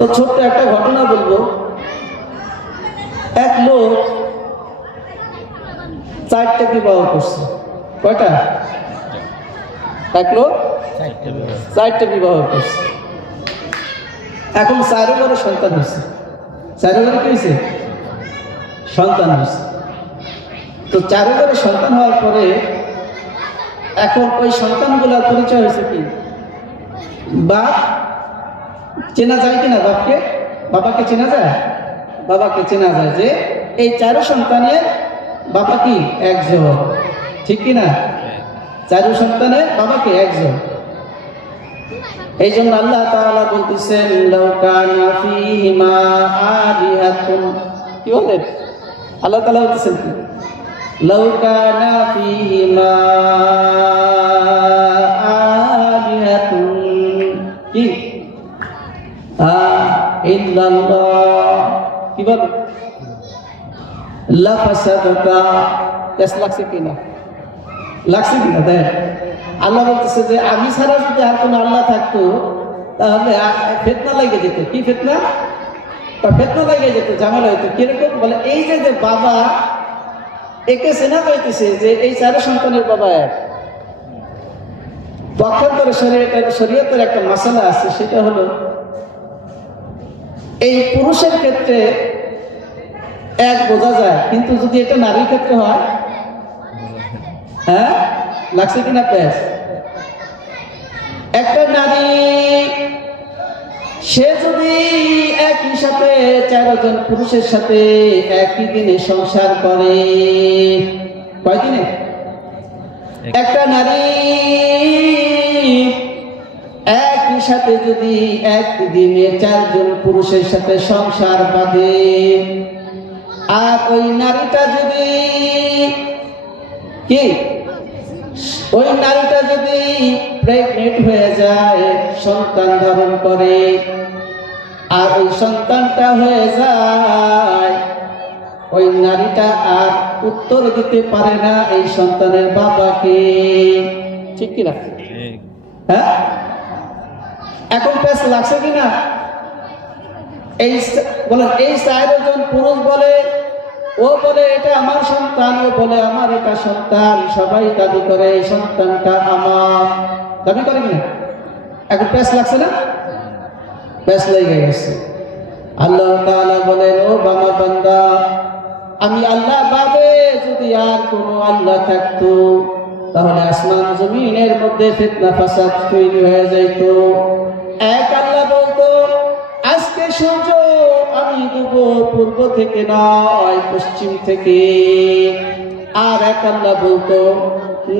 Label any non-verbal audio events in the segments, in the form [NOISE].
তো ছোট্ট একটা ঘটনা বলব। এক লোক চারটে বিবাহ করছে। কয়টা? এক লোক? চারটে বিবাহ করছে। এখন চারো ঘরে সন্তান হয়েছে। চারো ঘরে কি হয়েছে? সন্তান হয়েছে। তো চারো ঘরে সন্তান হওয়ার পরে এখন ওই সন্তানগুলোর পরিচয় হয়েছে কি? বাপ চেনা যায় কিনা বাপকে? বাবাকে চেনা যায়? বাবাকে চেনা যায় যে এই চারো সন্তানের বাবা কি? একজন। ঠিক কিনা? চারো সন্তানের বাবাকে একজন। এই জন্য আল্লাহ তাআলা বলতেছেন লাউকানা ফীহিমা আলিহাতুন। কি বলেন আল্লাহ তাআলা বলতেছেন লাউকানা ফীহিমা ইল্লাল্লাহ। কি বলে লাফাসাদাতা কেস লাগছে কিনা? লাগছে কিনা? দেখ। আল্লাহ বলতেছে যে, আমি ছাড়া যদি আর কোনো আল্লাহ থাকতো, তাহলে ফেতনা লেগে যেত কি ফেতনা? তা ফেতনা লেগে যেত ঝামেলা হইতো। কীরকম? বলে, এই যে যে বাবা একে চেনা যাইতেছে যে, এই চার সন্তানের বাবা এক। পক্ষান্তরে শরীয়তের একটা মশালা আছে, সেটা হলো এই পুরুষের ক্ষেত্রে এক বোঝা যায় কিন্তু যদি এটা নারীর ক্ষেত্রে হয়? হ্যাঁ? লাগছে কিনা প্যাস একটা নারী সে যদি একই সাথে চারজন পুরুষের সাথে একই দিনে সংসার করে কয়দিনে? একটা নারী সাথে যদি একদিনে চারজন পুরুষের সাথে সংসার বাঁধে আর ওই নারীটা যদি কি? ওই নারীটা যদি প্রেগনেন্ট হয়ে যায় সন্তান ধারণ করে আর ওই সন্তানটা হয়ে যায় ওই নারীটা আর উত্তর দিতে পারে না এই সন্তানের বাবাকে। ঠিক কিনা? হ্যাঁ? এখন পেস লাগছে কিনা? এই বলেন, এই চারজন পুরুষ বলে, ও বলে, এটা আমার সন্তান, ও বলে, আমার এটা সন্তান, সবাই দাবি করে, এই সন্তানটা আমার। দাবি করে কিনা? এখন পেস লাগছে না? পেস লেগে গেছে। আল্লাহ তাআলা বলেন, ও বাবা, বান্দা, আমি আল্লাহ বাদে যদি আর কোনো আল্লাহ থাকতো, তাহলে আসমান জমিনের মধ্যে ফিতনা, ফাসাদ তৈরি হয়ে যাইত। এক আল্লাহ বলতো, আজকে সূর্য আমি দেব পূর্ব থেকে নয়, পশ্চিম থেকে। আর এক আল্লাহ বলতো,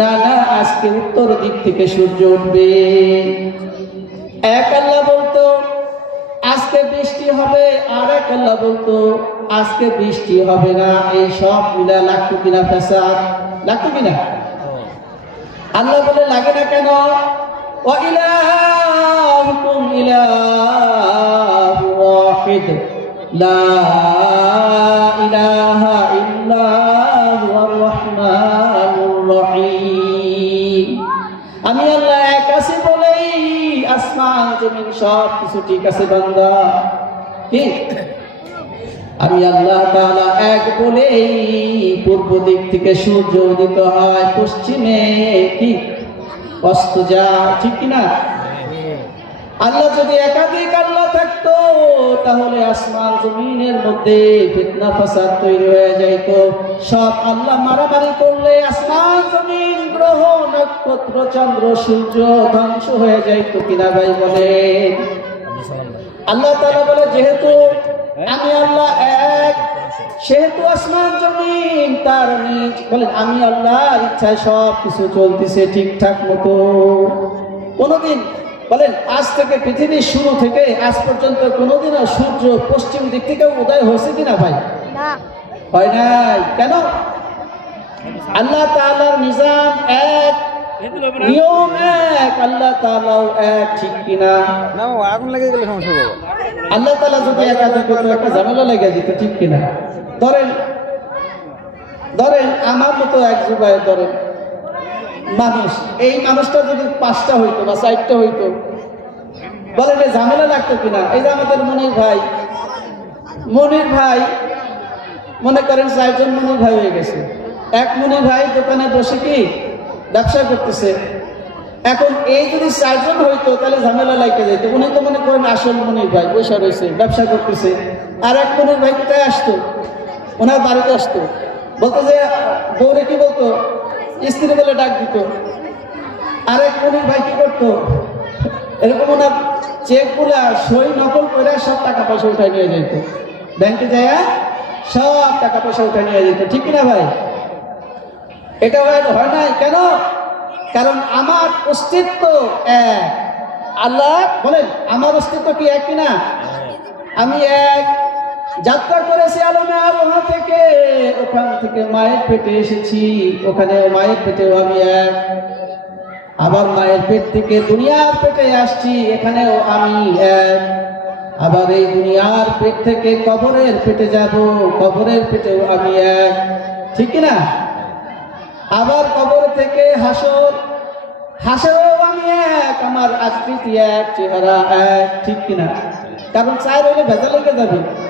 না না, আজকে উত্তর দিক থেকে সূর্য উঠবে। এক আল্লাহ বলতো, আজকে বৃষ্টি হবে। আর এক আল্লাহ বলতো, আজকে বৃষ্টি হবে না, এই সব মিলা লাগতো কিনা ফেসাদ লাগতো কিনা? আল্লাহ বলে, লাগে না কেন? وإلهكم إله واحد لا إله إلا هو الرحمن الرحيم আমি আল্লাহ এক আছি বলেই আসমান জমিন সব কিছু ঠিক আছে বান্দা কি আমি আল্লাহ তাআলা এক বলেই পূর্ব দিক থেকে সূর্য উদিত হয় পশ্চিমে কি অস্ত যায় ঠিক কি না আল্লাহ যদি একাধিক আল্লাহ থাকতো, তাহলে আসমান জমিনের মধ্যে ফিতনা ফাসাদ তৈরি হয়ে যাইত। সব আল্লাহ মারামারি করলে আসমান জমিন, গ্রহ, নক্ষত্র, চন্দ্র, সূর্য ধ্বংস হয়ে যাইত কিনা ভাই বলে আল্লাহ তাআলা বলে, যেহেতু আমি আল্লাহ এক, সেহেতু আসমান জমিন, তার নিজ বলে আমি আল্লাহ ইচ্ছায় সব কিছু চলতেছে ঠিকঠাক মতো। কোনোদিন বলেন আজ থেকে পৃথিবীর শুরু থেকে আজ পর্যন্ত কোনোদিনও সূর্য পশ্চিম দিক থেকে উদয় হয়েছে কিনা ভাই? না। হয় নাই। কেন? আল্লাহ তাআলার নিজাম এক নিয়ম এক আল্লাহ এক ঠিক কিনা? না আগুন লেগে গেলে সমস্যা বাবা আল্লাহ তালা যদি একাধিক হতো একটা ঝামেলা লেগে যেত ঠিক কিনা? ধরেন ধরেন আমার মতো এক যুগায় ধরেন মানুষ, এই মানুষটা যদি পাঁচটা হইতো বা চারটা হইতো বলেন যে ঝামেলা লাগতো কিনা? এই যে আমাদের মনির ভাই মনির ভাই, মনে করেন চারজন মনির ভাই হয়ে গেছে। এক মনির ভাই দোকানে বসে কি ব্যবসা করতেছে? এখন এই যদি চারজন হইতো, তাহলে ঝামেলা লাগতে যেত উনি তো মনে করেন আসল মনির ভাই, বসে রয়েছে, ব্যবসা করতেছে। আর এক মনির ভাই কোথায় আসতো? ওনার বাড়িতে আসতো। বলতো যে বউরে কি বলতো? স্ত্রী বলে ডাক দিত। আরেক মনির ভাই কি করতো? এরকম ওনার চেকগুলা সই নকল করে সব টাকা পয়সা উঠাই নিয়ে যেত ব্যাংকে যায় সব টাকা পয়সা উঠাই নিয়ে যেত ঠিক কিনা ভাই? এটা হয় নাই? কেন? কারণ আমার অস্তিত্ব এক। আল্লাহ বলেন, আমার অস্তিত্ব কি এক কিনা? আমি এক যাত্রা করেছি আলমে আবহাওয়া থেকে। ওখান থেকে মায়ের পেটে এসেছি। ওখানে মায়ের পেটেও আমি এক। আবার মায়ের পেট থেকে দুনিয়ার পেটে আসছি, এখানেও আমি এক। আবার এই দুনিয়ার পেট থেকে কবরের পেটে যাব, কবরের পেটেও আমি এক। ঠিক না আবার কবর থেকে হাসর, হাসরেও আমি এক, আমার আকৃতি এক, চেহারা এক। ঠিক কিনা? কারণ চাই রইলে ভেজা লেগে যাবে।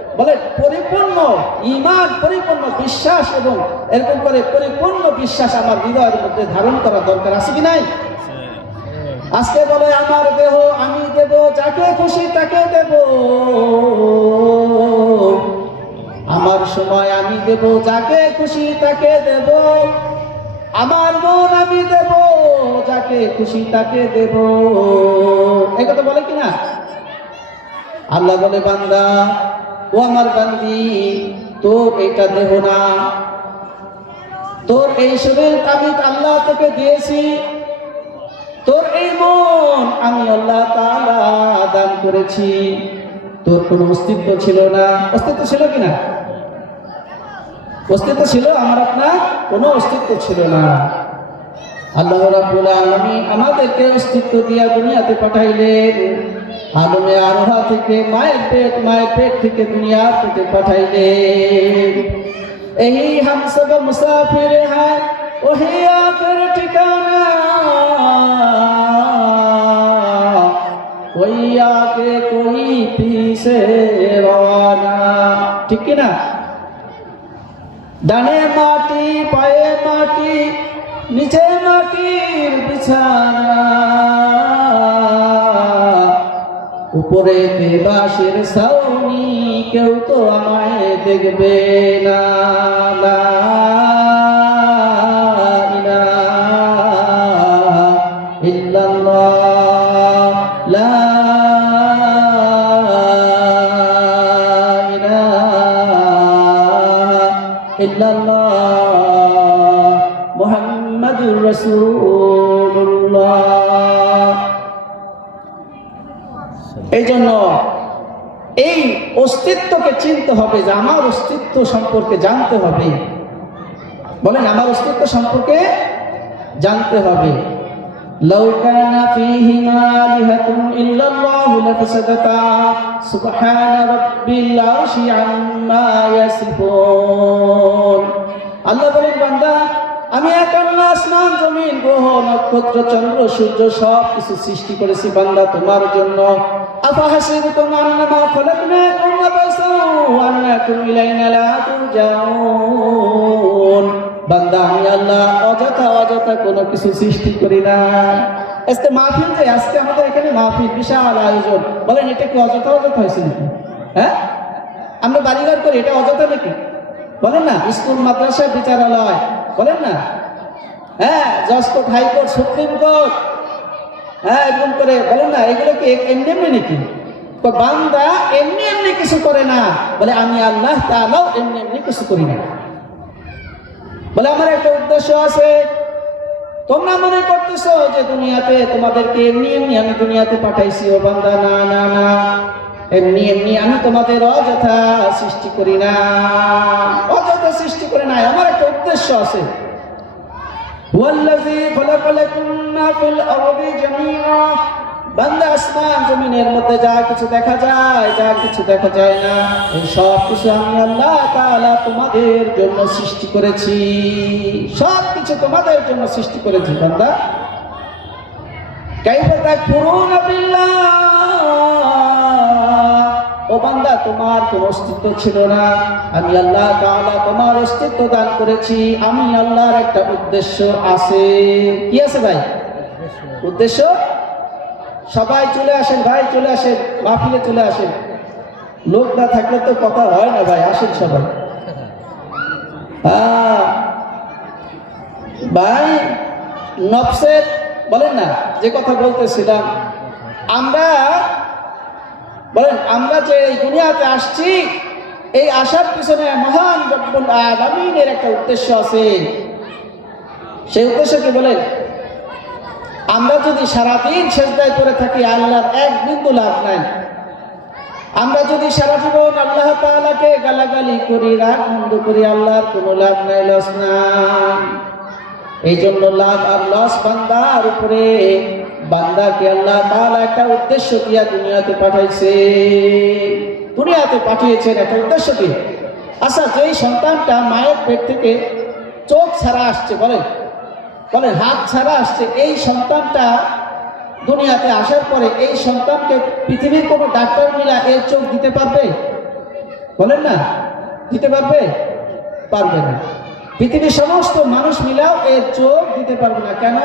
বলে পরিপূর্ণ ইমান পরিপূর্ণ বিশ্বাস এবং এরকম করে পরিপূর্ণ বিশ্বাস আমার হৃদয়ের মধ্যে ধারণ করা দরকার আছে কি নাই? আজকে বলে আমার দেহ, আমি দেব, যাকে খুশি তাকে দেব। আমার সময় আমি দেব, যাকে খুশি তাকে দেব। আমার মন আমি দেব, যাকে খুশি তাকে দেব। এই কথা বলে কিনা আল্লাহ বলে, বান্দা ও আমার বান্দি, তোর এটা দেহ না। তোর এই শরীর আমি আল্লাহ তোকে দিয়েছি। তোর এই মন আমি আল্লাহ তাআলা দান করেছি। তোর কোনো অস্তিত্ব ছিল না। অস্তিত্ব ছিল কিনা অস্তিত্ব ছিল, আমার আপনার কোনো অস্তিত্ব ছিল না। আল্লাহ রাব্বুল আলামিন আমাদেরকে অস্তিত্ব দিয়া দুনিয়াতে পাঠাইলেন। হালুমে আরোহা থেকে মায়ের পেট মায়ের পেট থেকে দুনিয়া থেকে পাঠাইলে এই হাম সব মুসাফির হ্যাঁ ওহে আতর ঠিকানা ওই আগে কই পিছে রওয়ানা ঠিক কি না ডানে মাটি পায়ে মাটি নিচে মাটির বিছানা উপরে বাঁশের সাউনি কেউ তো আমায় দেখবে না। মুহাম্মাদুর রাসূলুল্লাহ। এই জন্য এই অস্তিত্বকে চিনতে হবে যে আমার অস্তিত্ব সম্পর্কে জানতে হবে। বলেন, আমার অস্তিত্ব সম্পর্কে জানতে হবে। আল্লাহ বান্দা, আমি একান্না স্নান গ্রহ, নক্ষত্র, চন্দ্র, সূর্য সব কিছু সৃষ্টি করেছি বান্দা তোমার জন্য। আন্নামা খলাকনাকুম আবাসাও ওয়া আন্নাকুম ইলাইনা লা তুরজাউন। বান্দা, আমি আল্লাহ অযথা অযথা কোনো কিছু সৃষ্টি করি না। আজকে মাহফিল যে, আজকে আমাদের এখানে মাহফিল, বিশাল আয়োজন। বলেন, এটা কি অযথা অযথা হয়েছে নাকি? হ্যাঁ? আমরা বাড়িঘর করি, এটা অযথা নাকি? বলেন না, স্কুল, মাদ্রাসা, বিচারালয়, বলেন না? হ্যাঁ জজ কোর্ট হাইকোর্ট, সুপ্রিম কোর্ট হ্যাঁ এরকম করে বলেন না, এগুলো কি এমনি এমনি নাকি? বান্দা এমনি এমনি কিছু করে না। বলে, আমি আল্লাহ তাআলাও এমনি এমনি কিছু করি না। বলে, আমার একটা উদ্দেশ্য আছে। তোমরা মনে করতেছো যে দুনিয়াতে তোমাদেরকে এমনি এমনি আমি দুনিয়াতে পাঠাইছি, ও বান্দা, না না না। এমনি এমনি আমি তোমাদের অযথা সৃষ্টি করি না। অযথা সৃষ্টি করে নাই। আমার একটা উদ্দেশ্য আছে। ওয়াল্লাযী খালাকা লাকুম মা ফিল আরদি জামিআ বান্দা আসমান জমিনের মধ্যে যা কিছু দেখা যায়, যা কিছু দেখা যায় না। এই সব কিছু আমি আল্লাহ তাআলা তোমাদের জন্য সৃষ্টি করেছি। সব কিছু তোমাদের জন্য সৃষ্টি করেছি, বান্দা। কাইফা তাকফুরুনা বিল্লাহ। ও বান্দা, তোমার কোনো অস্তিত্ব ছিল না। আমি আল্লাহ তাআলা তোমার অস্তিত্ব দান করেছি। আমি আল্লাহর একটা উদ্দেশ্য আছে। কি আছে ভাই? উদ্দেশ্য? সবাই চলে আসেন, ভাই চলে আসেন, মাহফিলে চলে আসেন। লোক না থাকলে তো কথা হয় না ভাই, আসেন সবাই। ভাই, নফসের, বলেন না, যে কথা বলতেছিলাম, আমরা বলেন, আমরা যে এই দুনিয়াতে আসছি, এই আসার পিছনে মহান রব্বুল আলামিনের একটা উদ্দেশ্য আছে। সেই উদ্দেশ্য কি বলেন, আমরা যদি সারাদিন সেজদায় করে থাকি, আল্লাহর এক বিন্দু লাভ নাই। আমরা যদি সারা জীবন আল্লাহ তাআলাকে গালাগালি করি, রাগ বন্ধ করি, আল্লাহর কোনো লাভ নাই, লস নাই। এই জন্য লাভ আর লস বান্দার উপরে। বান্দাকে আল্লাহ তাআলা একটা উদ্দেশ্য দিয়া দুনিয়াতে পাঠাইছে? দুনিয়াতে পাঠিয়েছেন একটা উদ্দেশ্য কি? আচ্ছা যেই সন্তানটা মায়ের পেট থেকে চোখ ছাড়া আসছে বলেন বলেন হাত ছাড়া আসছে, এই সন্তানটা দুনিয়াতে আসার পরে এই সন্তানকে পৃথিবীর কোনো ডাক্তার মিলা এর চোখ দিতে পারবে? বলেন না, দিতে পারবে? পারবে না। পৃথিবীর সমস্ত মানুষ মিলাও এর চোখ দিতে পারবে না। কেন?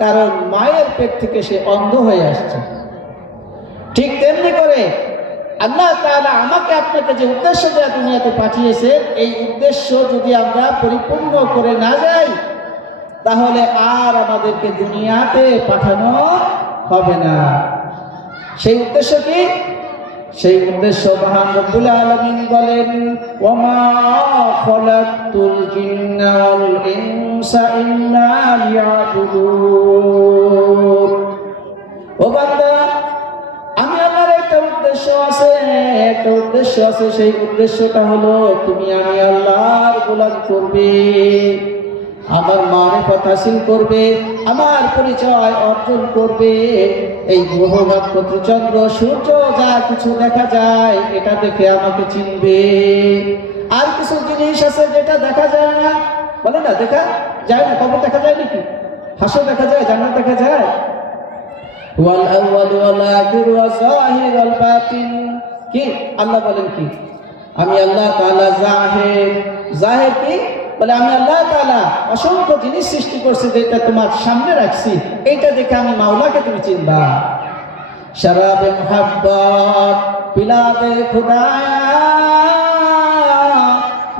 কারণ মায়ের পেট থেকে সে অন্ধ হয়ে আসছে। ঠিক তেমনি করে আল্লাহ তাহলে আমাকে আপনাকে যে উদ্দেশ্য দেওয়া দুনিয়াতে পাঠিয়েছে এই উদ্দেশ্য যদি আমরা পরিপূর্ণ করে না যাই, তাহলে আর আমাদেরকে দুনিয়াতে পাঠানো হবে না। সেই উদ্দেশ্য কি? সেই উদ্দেশ্য মহান রব্বুল আলামিন বলেন, ওমা খলাকতুল জিন্না ওয়াল ইনসা ইল্লা লিয়াবুদুন। ও বান্দা, আমি আল্লাহর একটা উদ্দেশ্য আছে, একটা উদ্দেশ্য আছে, সেই উদ্দেশ্যটা হলো, তুমি আমি আল্লাহর গোলাম করবে। আমার মারিফত হাসিল করবে, আমার পরিচয় অর্জন করবে। এই গ্রহ নক্ষত্র চন্দ্র সূর্য যা কিছু দেখা যায়, এটা দেখে আমাকে চিনবে। আর কিছু জিনিস আছে যেটা দেখা যায় না। বলে না, দেখা যায় না কবে দেখা যায় নাকি? হাসো দেখা যায়, জান্নাত দেখা যায়? কি? আল্লাহ বলেন কি? আমি আল্লাহ তাআলা জাহির কি? বলে, আমি আল্লাহ তালা অসংখ্য জিনিস সৃষ্টি করছি যেটা তোমার সামনে রাখছি। এইটা দেখে আমি মাওলাকে তুমি চিনবা। শরাবে মোহাব্বত পিলাবে খুদায়া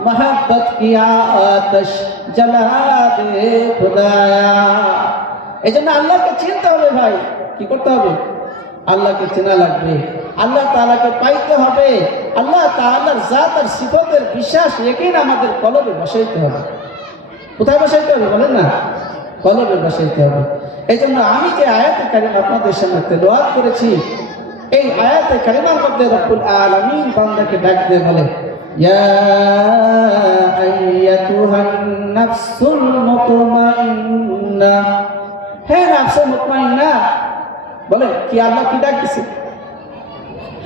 محبت کیا আতশ جلا دے خدایا এই জন্য আল্লাহকে চিনতে হবে ভাই, কি করতে হবে? আল্লাহকে চেনা লাগবে। আল্লাহ তাআলাকে পাইতে হবে। আল্লাহ তাআলার জাত আর সিফতের বিশ্বাস রেখেই আমাদের কলবে বসাইতে হবে। কোথায় বসাইতে হবে বলেন না? কলবে বসাইতে হবে। এই জন্য আমি যে আয়াতে কারিম আপনাদের সামনে তেলাওয়াত করেছি, এই আয়াতে কারিমার মধ্যে রব্বুল আলামিন বান্দাকে ডাক দিয়ে বলে, ইয়া আইয়াতুহান নাফসুল মুতমাইন্না। হে মুতমাইন্না বলে, কি আল্লাহ কি ডাক দিছে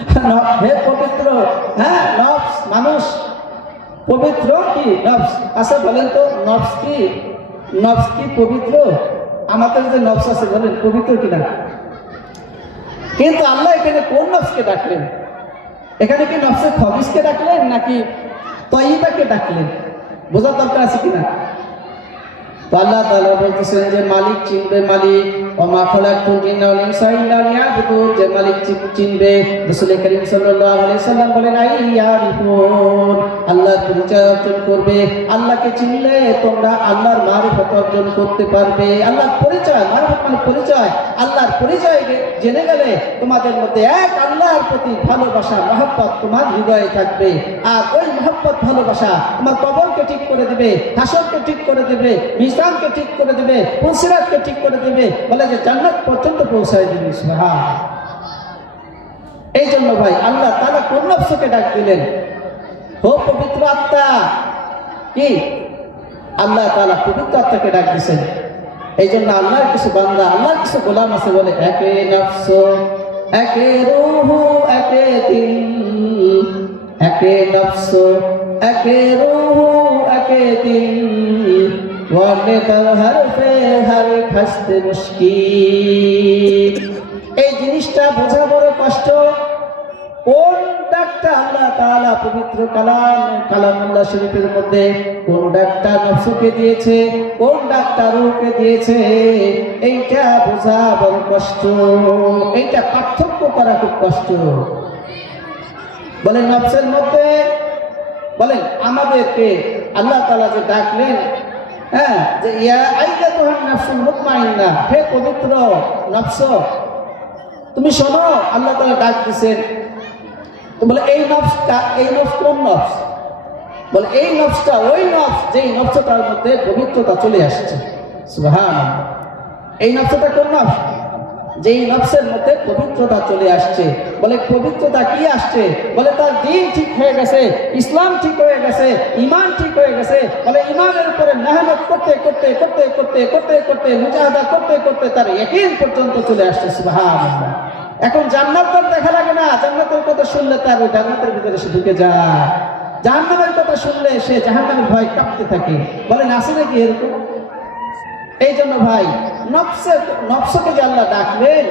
[LAUGHS] হে পবিত্র হ্যাঁ নফস, মানুষ। পবিত্র কি? নফস। আচ্ছা বলেন তো, নফস কি? নফস কি পবিত্র? আমাদের যে নফস আছে, বলেন, পবিত্র কিনা কিন্তু আল্লাহ এখানে কোন নফসকে ডাকলেন? এখানে কি নফসে খবিসকে ডাকলেন, নাকি তয়িবাকে ডাকলেন? বোঝার দরকার আছে কিনা? আল্লাহ তাআলা বলতেছেন যে, মালিক চিনবে মালিক যে মালিক চিনবে, রাসূল করিম সাল্লাম বলেন আল্লাহর পরিচয় অর্জন করবে। আল্লাহকে চিনলে তোমরা আল্লাহর অর্জন করতে পারবে। আল্লাহর পরিচয় মানে পরিচয়। আল্লাহর পরিচয় জেনে গেলে তোমাদের মধ্যে এক আল্লাহর প্রতি ভালোবাসা তোমার হৃদয়ে থাকবে। আর ওই মহব্বত, ভালোবাসা তোমার কবরকে ঠিক করে দিবে, হাসরকে ঠিক করে দিবে মিজানকে ঠিক করে দিবে পুলসিরাতকে ঠিক করে দিবে, বলে যে জান্নাত পর্যন্ত পৌঁছায় দিবে এই জন্য ভাই, আল্লাহ তালা কোন নফসকে ডাক দিলেন? হো পবিত্র আত্মা। কি? আল্লাহ তালা পবিত্র আত্মাকে ডাক দিছেন। এই জন্য আল্লাহর কিছু বান্দা, আল্লাহর কিছু গোলাম আছে বলে, একে নফস, একে রুহু, একে দিল একে নফস, একে রুহু, একে দিল ওয়ানে তার হরফে হর খাসতে মুশকিল। এই জিনিসটা বোঝা বড় কষ্ট। কোন ডাকটা আল্লাহ তাআলা পবিত্র কালাম কালামুল্লাহ শরীফের মধ্যে কোন ডাকটা নফসকে দিয়েছে, কোন ডাকটা রূহকে দিয়েছে, এইটা বোঝা বড় কষ্ট। এইটা পার্থক্য করা খুব কষ্ট। বলেন, নফসের মধ্যে, বলেন, আমাদেরকে আল্লাহ তাআলা যে ডাকলেন হ্যাঁ যে ইয়া আইদা তোহান নফসুল হে পবিত্র নফস, তুমি শোনো, আল্লাহ তাআলা ডাক দিছেন তো বলে, এই নফসটা, এই নফস কোন নফস? বলে, এই নফসটা, ওই নফস, যেই নফসটার মধ্যে পবিত্রতা চলে আসছে। সুবহানাল্লাহ। এই নফসটা কোন নফস? যেই নফসের মধ্যে পবিত্রতা চলে আসছে, বলে পবিত্রতা কি আসছে? বলে তার দিন ঠিক হয়ে গেছে, ইসলাম ঠিক হয়ে গেছে ইমান ঠিক হয়ে গেছে, বলে ইমানের উপরে মেহনত করতে করতে করতে করতে করতে করতে, মুজাহাদা করতে করতে তার একদিন পর্যন্ত চলে আসছে, সুবহানাল্লাহ। এখন জান্নাত দেখা লাগে না, জান্নাতের কথা শুনলে তার ওই জান্নাতের ভিতরে সে ঢুকে যায়। জাহান্নামের কথা শুনলে সে জাহান্নামের ভয় কাঁপতে থাকে। বলে আসে কি এরকম? এই জন্য ভাই নফসে, নফসকে যে আল্লাহ ডাকলেন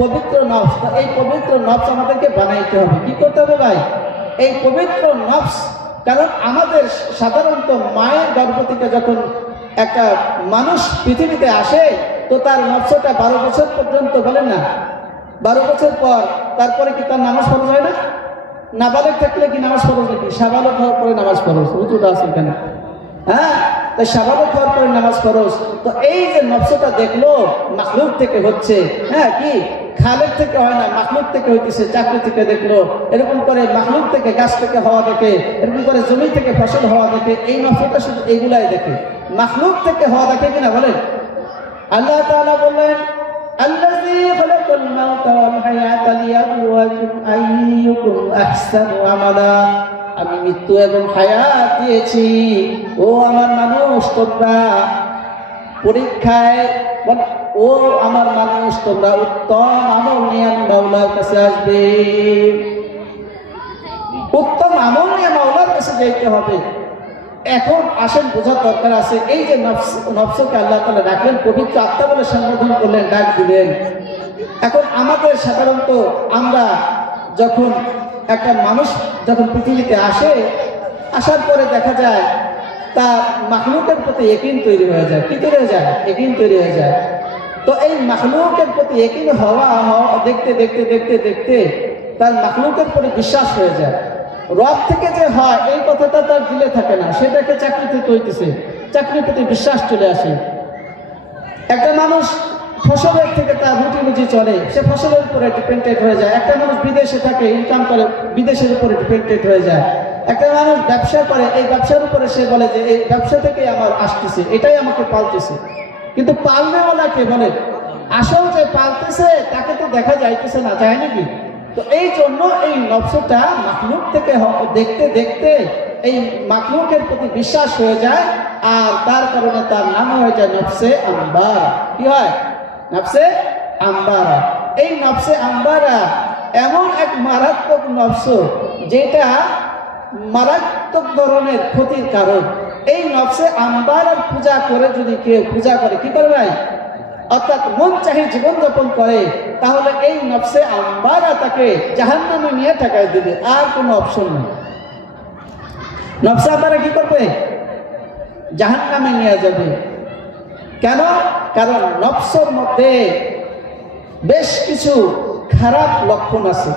পবিত্র নফস এই পবিত্র নফস আমাদেরকে বানাইতে হবে। কি করতে হবে ভাই? এই পবিত্র নফস, কারণ আমাদের সাধারণত মায়ের গর্ভ থেকে যখন একটা মানুষ পৃথিবীতে আসে, তো তার নফসটা বারো বছর পর্যন্ত বলেন না। বারো বছর পর, তারপরে কি তার নামাজ ফরজ হয় না? নাবালক থাকলে কি নামাজ ফরজ নাকি? সাবালক হওয়ার পরে নামাজ ফরজ। উঁচুটা আছে কেন হ্যাঁ? তাই সাবালক হওয়ার পরে নামাজ ফরজ তো এই যে নকশাটা দেখলো মাখলুক থেকে হচ্ছে হ্যাঁ কি খালেক থেকে হয় না মাখলুক থেকে হইতেছে চাকরি থেকে দেখলো এরকম করে মাখলুক থেকে গাছ থেকে হওয়া দেখে এরকম করে জমি থেকে ফসল হওয়া দেখে এই নকশাটা শুধু এইগুলাই দেখে মাখলুক থেকে হওয়া দেখে কিনা বলেন আল্লাহ তাআলা বললেন الذي خلق الموت والحياة ليبلوكم أيكم أحسن عملا আমি মৃত্যু এবং হায়াত দিয়েছি। ও আমার মানুষ, তোমরা পরীক্ষায় ও আমার মানুষ, তোমরা উত্তম আমল নিয়ে মাওলার কাছে আসবে। উত্তম আমল নিয়ে মাওলার কাছে যাইতে হবে। এখন আসেন, বোঝার দরকার আছে। এই যে নফস, নফসকে আল্লাহ তালা ডাকলেন পবিত্র আত্মা বলে সম্বোধন করলেন, ডাক দিলেন। এখন আমাদের সাধারণত আমরা যখন একটা মানুষ যখন পৃথিবীতে আসে, আসার পরে দেখা যায় তার মাখলুকের প্রতি একিন তৈরি হয়ে যায়। কি তৈরি হয়ে যায়? একিন তৈরি হয়ে যায়। তো এই মাখলুকের প্রতি একিন হওয়া দেখতে দেখতে দেখতে দেখতে তার মাখলুকের প্রতি বিশ্বাস হয়ে যায়। রব থেকে যে হয়, এই কথাটা তার দিলে থাকে না। সেটাকে চাকরিতে তৈরিছে চাকরির প্রতি বিশ্বাস চলে আসে। একটা মানুষ ফসলের থেকে তার রুটি রুজি চলে, সে ফসলের উপরে ডিপেন্ডেড হয়ে যায়। একটা মানুষ বিদেশে থাকে ইনকাম করে, বিদেশের উপরে ডিপেন্ডেড হয়ে যায়। একটা মানুষ ব্যবসা করে, এই ব্যবসার উপরে সে বলে যে, এই ব্যবসা থেকেই আমার আসতেছে, এটাই আমাকে পালতেছে। কিন্তু পালনেওয়ালা কে বলে? আসল যে পালতেছে, তাকে তো দেখা যাইতেছে না, যায় নাকি? তো এই জন্য এই নকশটা মাখলুক থেকে দেখতে দেখতে এই মাখলুকের প্রতি বিশ্বাস হয়ে যায়, আর তার কারণে তার নাম হয়ে যায় নফসে আম্বার। কি হয়? নফসে আম্বারা। এই নফসে আম্বারা এমন এক মারাত্মক নফস যেটা মারাত্মক ধরনের ক্ষতির কারণ। এই নফসে আম্বারার পূজা করে যদি কেউ পূজা করে, কি করে ভাই? অর্থাৎ মন চাহি জীবনযাপন করে, তাহলে এই নফসে আম্বারা তাকে জাহান জাহান্নামে নিয়ে টাকায় দিবে, আর কোনো অপশন নেই। নফসে আম্বারা কি করবে? জাহান জাহান্নামে নিয়ে যাবে। কেন? কারণ নফসের মধ্যে বেশ কিছু খারাপ লক্ষণ আছে।